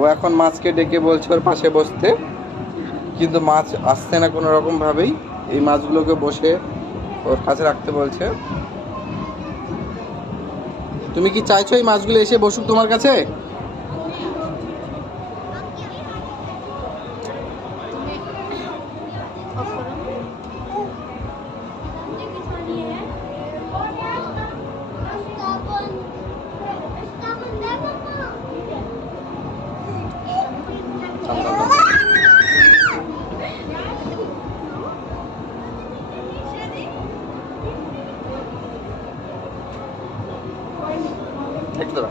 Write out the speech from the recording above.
ও এখন মাছকে ডেকে বলছে ওর পাশে বসতে, কিন্তু মাছ আসছে না কোনো রকম ভাবেই। এই মাছগুলোকে বসে ওর কাছে রাখতে বলছে। তুমি কি চাইছো এই মাছগুলো এসে বসুক তোমার কাছে? একদম।